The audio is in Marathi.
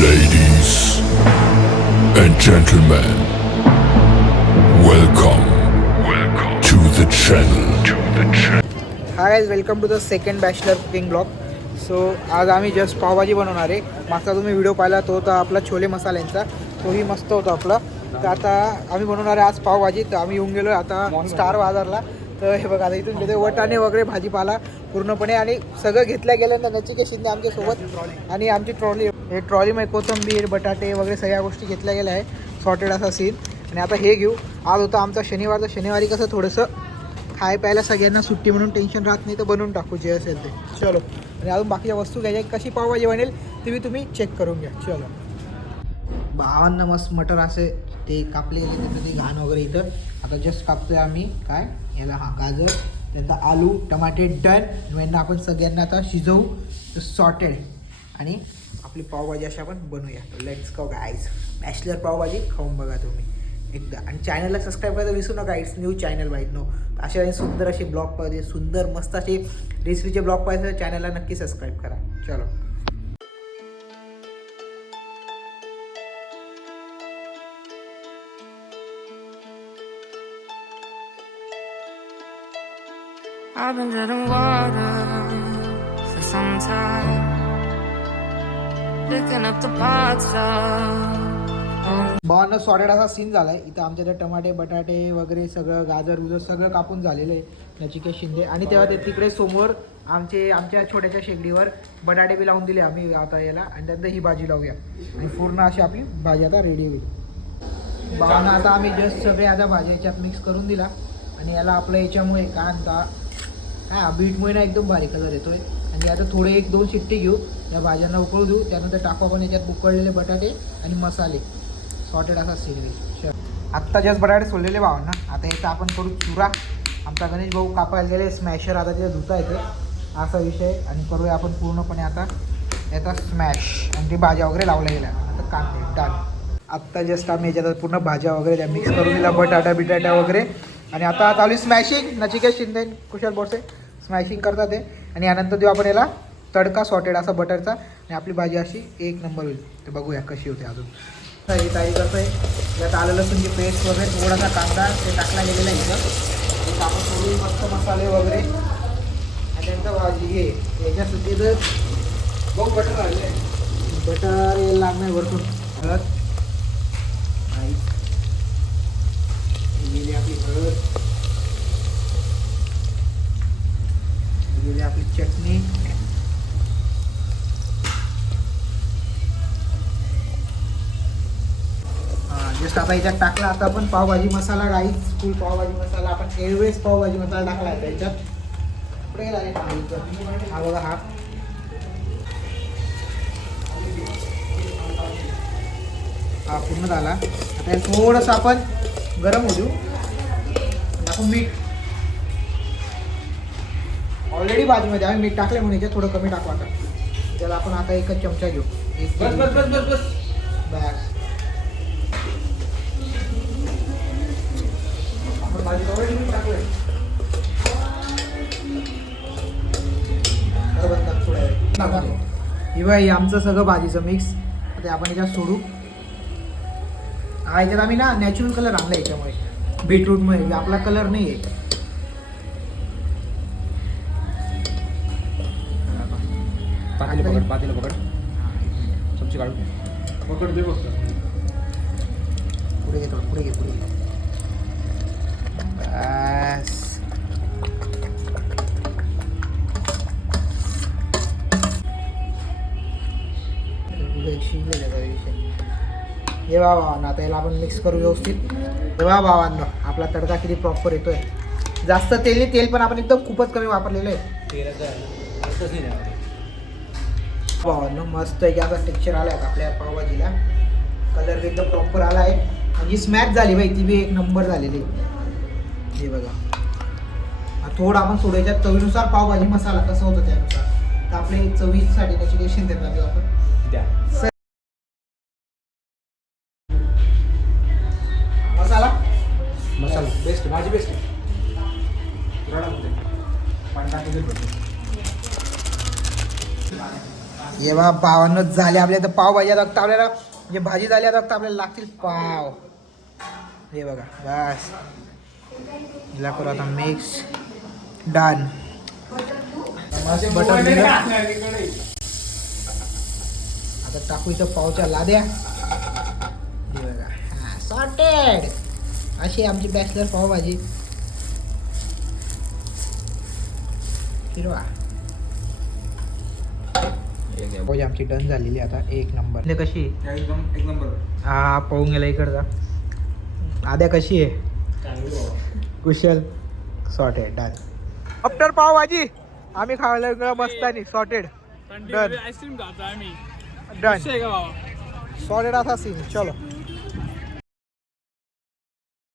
Ladies and gentlemen, welcome to the channel. Hi guys, welcome to the second bachelor cooking blog. So आज आम्ही जस्ट पावभाजी बनवणार आहे. मागचा तुम्ही व्हिडिओ पाहिला तो होता आपला छोले मसाल्यांचा, तोही मस्त होता आपला. तर आता आम्ही बनवणार आहे आज पावभाजी. तर आम्ही येऊन गेलो आता स्टार बाजारला. तर हे बघा, आता इथून घेते वटाणे वगैरे भाजीपाला पूर्णपणे आणि सगळं घेतल्या गेल्यानंतर नचिकेत शिंदे आमच्यासोबत आणि आमची ट्रॉलीमध्ये कोथिंबीर बटाटे वगैरे सगळ्या गोष्टी घेतल्या गेल्या आहे. सॉर्टेड असा सीन. आणि आता हे घेऊ. आज होता आमचा शनिवारी कसं थोडंसं खाय प्यायला सगळ्यांना सुट्टी म्हणून टेन्शन राहत नाही, तर बनवून टाकू जे असेल ते. चलो. आणि अजून बाकीच्या वस्तू घ्यायच्या, कशी पावभाजी बनेल ती तुम्ही चेक करून घ्या. चलो. 52 मस्त मटर असे ते कापले गेले, त्याचं ते घाण वगैरे इथं. आता जस्ट कापतोय आम्ही काय याला, गाजर, त्यानंतर आलू टमाटे डन. यांना आपण सगळ्यांना आता शिजवू सॉर्टेड आणि आपली पावभाजी अशी आपण बनवूया. Let's go guys. Bachelor pav bhaji खाऊन बघा तुम्ही एकदा. आणि चॅनलला सबस्क्राईब करायला विसरू नका. इट्स न्यू चॅनल माहीत नो. अशा सुंदर असे ब्लॉग पाहिजे, सुंदर मस्त असे रेसिपीचे ब्लॉग पाहिजे, चॅनलला नक्की सबस्क्राईब करा. चलो. I've been treading water for some time, picking up the parts of. भावांना सॉर्टेड असा सीन झाला आहे. इथं आमच्याकडे टमाटे बटाटे वगैरे सगळं गाजर उजर सगळं कापून झालेलं आहे नचिकेत शिंदे. आणि तेव्हा ते तिकडे समोर आमच्या छोट्याच्या शेगडीवर बटाटे बी लावून दिले आम्ही आता याला. आणि त्यानंतर ही भाजी लावूया आणि पूर्ण अशी आपली भाजी आता रेडी होईल. भावांना आता आम्ही जस्ट सगळे आता भाज्या याच्यात मिक्स करून दिला. आणि याला आपलं याच्यामुळे काय म्हणता बीटमुळे ना एकदम भारी कलर येतोय. आणि आता थोडे 1-2 शिट्टी घेऊ, या भाज्यांना उकळू देऊ. त्यानंतर टाकू आपण याच्यात उकळलेले बटाटे आणि मसाले. सॉर्टेड असा सीन होईल. आत्ता जस्ट बटाटे सोडलेले भावांना. आता याचा आपण करू चुरा. आमचा गणेश भाऊ कापायला गेले स्मॅशर, आता तिथे धुता येते असा विषय. आणि करूया आपण पूर्णपणे आता याचा स्मॅश. आणि ती भाज्या वगैरे लावल्या गेल्या. आता कांदे डाल. आत्ता जस्ट आम्ही याच्यात पूर्ण भाज्या वगैरे त्या मिक्स करून दिला, बिटाटा वगैरे. आणि आता चालू स्मॅशिंग. नचिकेत शिंदे कुशल बोरसे स्मॅशिंग करतात ते. आणि यानंतर देऊ आपण याला तडका सॉर्टेड असा बटरचा. आणि आपली भाजी अशी एक नंबर होईल. ते बघूया कशी होते. अजून ही तयारी करतोय. यात आलं लसूणची पेस्ट वगैरे, थोडासा कांदा ते टाकला गेलेला आहे इथं. आपण थोडी मस्त मसाले वगैरे. आणि त्यांचं भाजी हे याच्यासाठी जर बघ बटर आले, बटर यायला लागणार भरपूर. हळद गेली आपली हळद, गेली आपली चटणी. जस्ट आता याच्यात टाकला. आता आपण पावभाजी मसाला, राईस फुल पावभाजी मसाला, आपण एअरवेज पावभाजी मसाला टाकला आहे त्याच्यात. पुढे हा बघा, हा पूर्ण झाला. आता थोडंसं आपण गरम होऊ देऊ. आपण मीठ ऑलरेडी भाजीमध्ये आम्ही मीठ टाकले म्हणून याच्यात थोडं कमी टाकू. आता त्याला आपण आता एकच चमचा घेऊ. बस ही आमचं सगळं भाजीचं मिक्स. आता आपण याच्यात सोडू. हा याच्यात आम्ही ना नॅचरल कलर आणला याच्यामुळे, बीटरूटमुळे. आपला कलर नाही आहे. पातेलं पकड चमची काढून पकड दे. बघ पुढे घे, पुढे घे. बस हे भावांना आता याला आपण मिक्स करू व्यवस्थित. हे भावांना आपला तडका किती प्रॉपर येतोय. जास्त तेल पण आपण एकदम खूपच कमी वापरलेलं आहे. भावांना मस्त आहे की असा टेक्स्चर आला आहे आपल्या पावभाजीला. कलर एकदम प्रॉपर आला आहे. आणि जी स्मॅच झाली बाई ती बी एक नंबर झालेली. हे बघा, थोडं आपण सोडायच्या चवीनुसार पावभाजी मसाला कसा होतो त्यानुसार. तर आपले चवीसाठी त्याची टेशन देतात आपण. मसाला बेस्ट, भाजी बेस्ट. जेव्हा पावांना झाले आपल्या तर पावभाजी आता फक्त आपल्याला जे भाजी झाली आता फक्त आपल्याला लागतील पाव. हे बघा बस हिला करू आता मिक्स डन. बटर दिलं आता टाकू इथं पावच्या लाद्या. हे बघा हा सॉर्टेड अशी आमची बॅचलर पावभाजी. फिरवा पावभाजी आमची डन झालेली आता एक नंबर. कशी एकदम एक नंबर. हा पाहून गेला इकडचा. आद्या कशी आहे कुशल सॉर्टेड डन. आफ्टर पावभाजी आम्ही खायला गेलो मस्तानी सॉर्टेड डन आईस्क्रीम खातो आम्ही डन का बाबा सॉर्टेड असा सीन. चलो